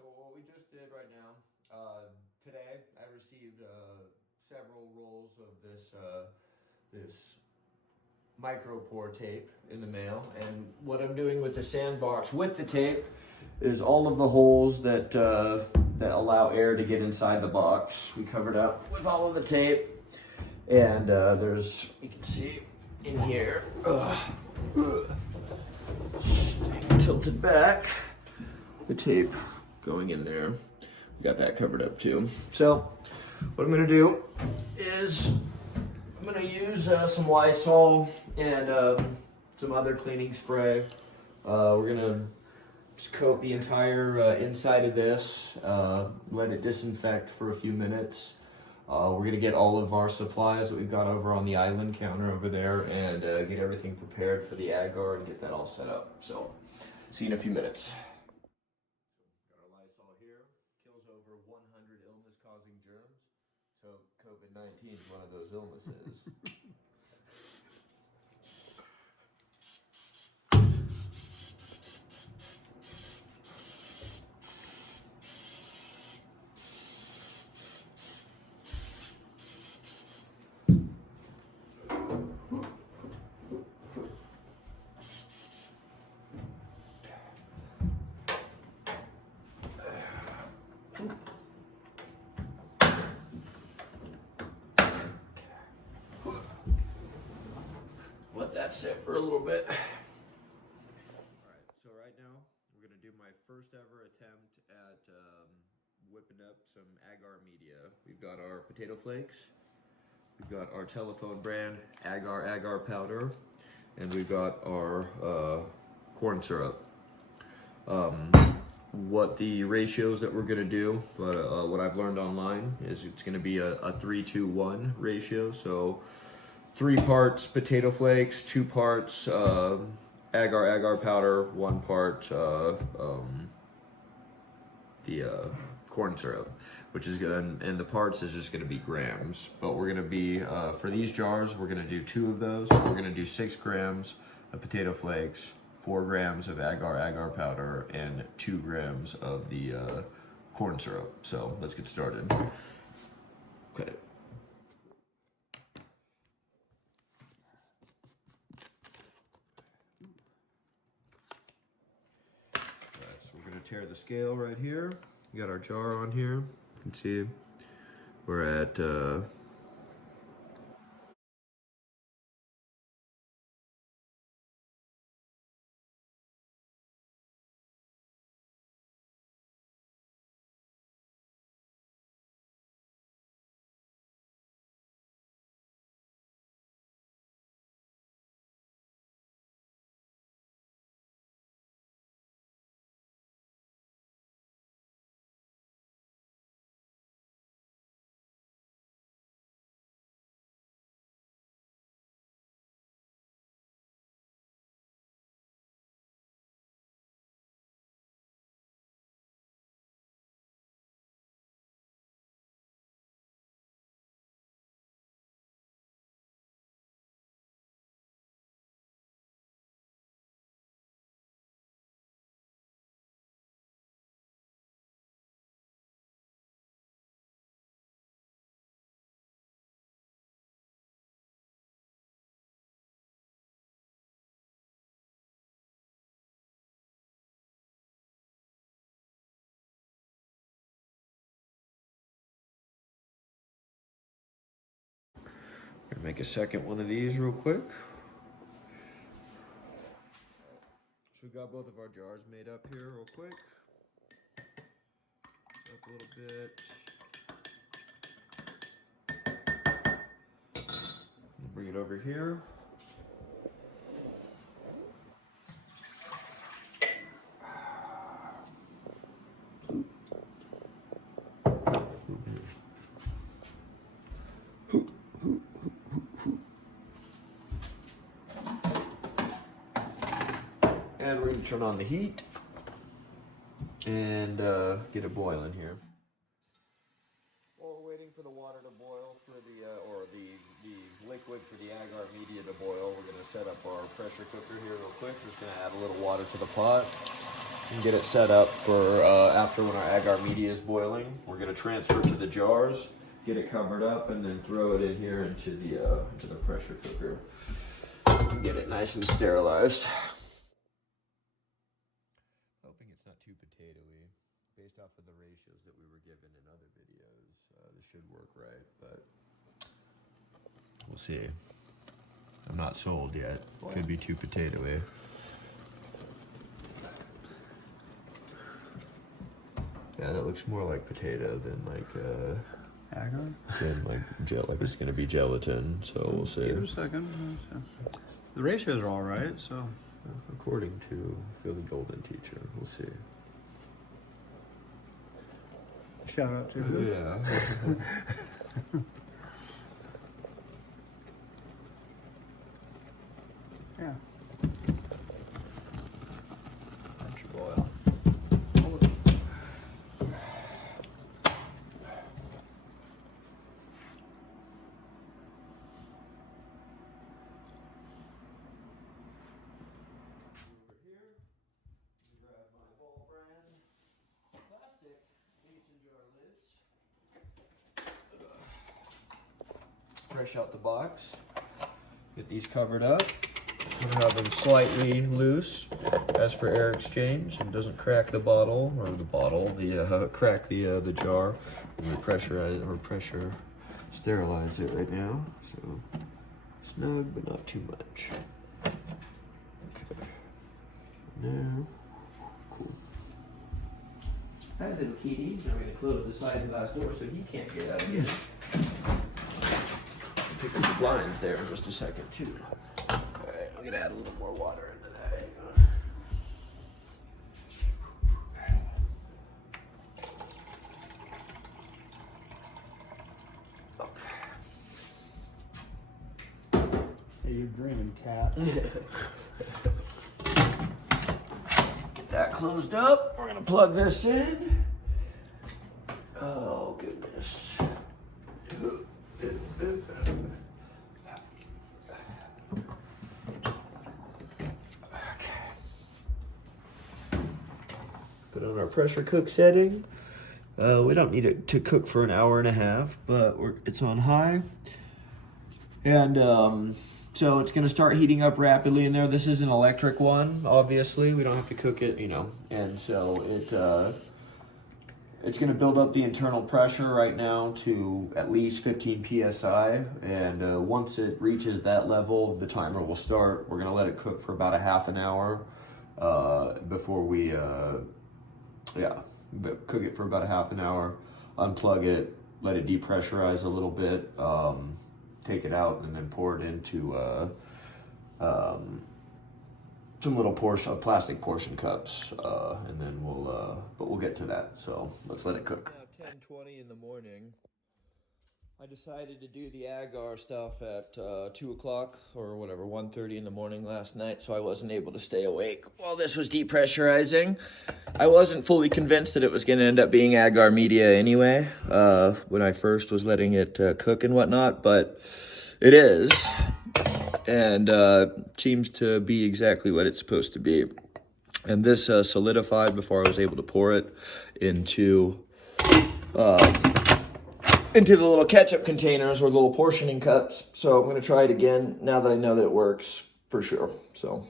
So what we just did right now, today I received several rolls of this micro pour tape in the mail, and what I'm doing with the sandbox with the tape is all of the holes that that allow air to get inside the box. We covered up with all of the tape, and there's, you can see in here, tilted back, the tape going in there. We got that covered up too. So what I'm gonna do is I'm gonna use some Lysol and some other cleaning spray. We're gonna just coat the entire inside of this, let it disinfect for a few minutes. We're gonna get all of our supplies that we've got over on the island counter over there and get everything prepared for the Agar and get that all set up. So see you in a few minutes. Got our Lysol here, kills over 100 illness-causing germs. So COVID-19 is one of those illnesses. Let that sit for a little bit. Alright, so right now we're going to do my first ever attempt at whipping up some Agar media. We've got our potato flakes, we've got our telephone brand Agar powder, and we've got our corn syrup. What the ratios that we're going to do, what I've learned online is it's going to be a 3-2-1 ratio. So 3 parts potato flakes, 2 parts agar powder, 1 part the corn syrup, which is good, and the parts is just going to be grams. But we're going to be for these jars, we're going to do 2 of those. We're going to do 6 grams of potato flakes, 4 grams of agar powder, and 2 grams of the corn syrup. So let's get started. Okay. So we're going to tear the scale right here. We got our jar on here. You can see we're at gonna make a second one of these real quick. So we got both of our jars made up here real quick. Up a little bit. Bring it over here. And we're going to turn on the heat and get it boiling here. While we're waiting for the water to boil for the liquid for the agar media to boil, we're going to set up our pressure cooker here real quick. Just going to add a little water to the pot. and get it set up for after when our agar media is boiling. We're going to transfer it to the jars, get it covered up, and then throw it in here into the pressure cooker. Get it nice and sterilized. Hoping it's not too potatoey. Based off of the ratios that we were given in other videos, this should work right, but we'll see. I'm not sold yet. Could be too potatoey. Yeah, that looks more like potato than like agar? Than like it's gonna be gelatin. So we'll see. Give it a second. The ratios are all right. So according to Phil the Golden Teacher, we'll see. Shout out to him. Yeah. Yeah. Vegetable oil. Fresh out the box. Get these covered up. I'm gonna have them slightly loose, as for air exchange, and doesn't crack the bottle crack the jar. We pressurize or pressure sterilize it right now, so snug but not too much. Okay. Now, cool. Hi, little kitty. I'm gonna close the side glass door so he can't get out again. Pick up the blinds there in just a second too. Alright, I'm gonna add a little more water into that. Hey, you're dreaming, cat. Get that closed up. We're gonna plug this in. Oh goodness. Put on our pressure cook setting. We don't need it to cook for an hour and a half, but it's on high. And so it's going to start heating up rapidly in there. This is an electric one, obviously. We don't have to cook it, And so it's going to build up the internal pressure right now to at least 15 psi. And once it reaches that level, the timer will start. We're going to let it cook for about a half an hour before we... cook it for about a half an hour, unplug it, let it depressurize a little bit, take it out, and then pour it into some little plastic portion cups, and then we'll get to that. So let's let it cook. Now 10:20 in the morning. I decided to do the agar stuff at 2 o'clock or whatever, 1:30 in the morning last night, so I wasn't able to stay awake while this was depressurizing. I wasn't fully convinced that it was going to end up being agar media anyway, when I first was letting it cook and whatnot, but it is, and seems to be exactly what it's supposed to be. And this solidified before I was able to pour it into the little ketchup containers or little portioning cups. So I'm going to try it again now that I know that it works for sure. So